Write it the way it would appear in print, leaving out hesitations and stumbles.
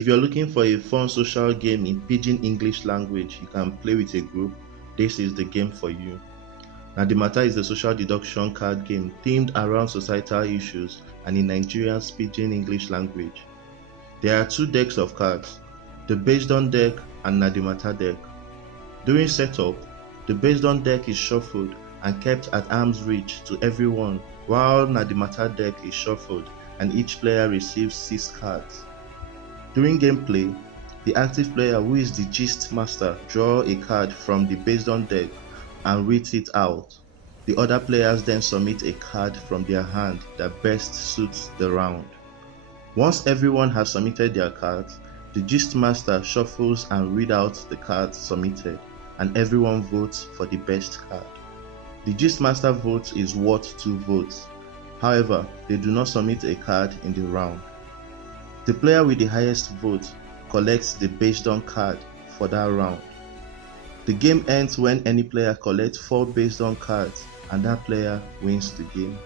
If you're looking for a fun social game in Pidgin-English language you can play with a group, this is the game for you. Now the matter is a social deduction card game themed around societal issues and in Nigeria's Pidgin-English language. There are two decks of cards, the based on deck and Nadimata deck. During setup, the based on deck is shuffled and kept at arm's reach to everyone while Nadimata deck is shuffled and each player receives 6 cards. During gameplay, the active player who is the gist master draws a card from the based on deck and reads it out. The other players then submit a card from their hand that best suits the round. Once everyone has submitted their cards, the gist master shuffles and reads out the cards submitted and everyone votes for the best card. The gist master vote is worth 2 votes. However, they do not submit a card in the round. The player with the highest vote collects the based on card for that round. The game ends when any player collects 4 based on cards and that player wins the game.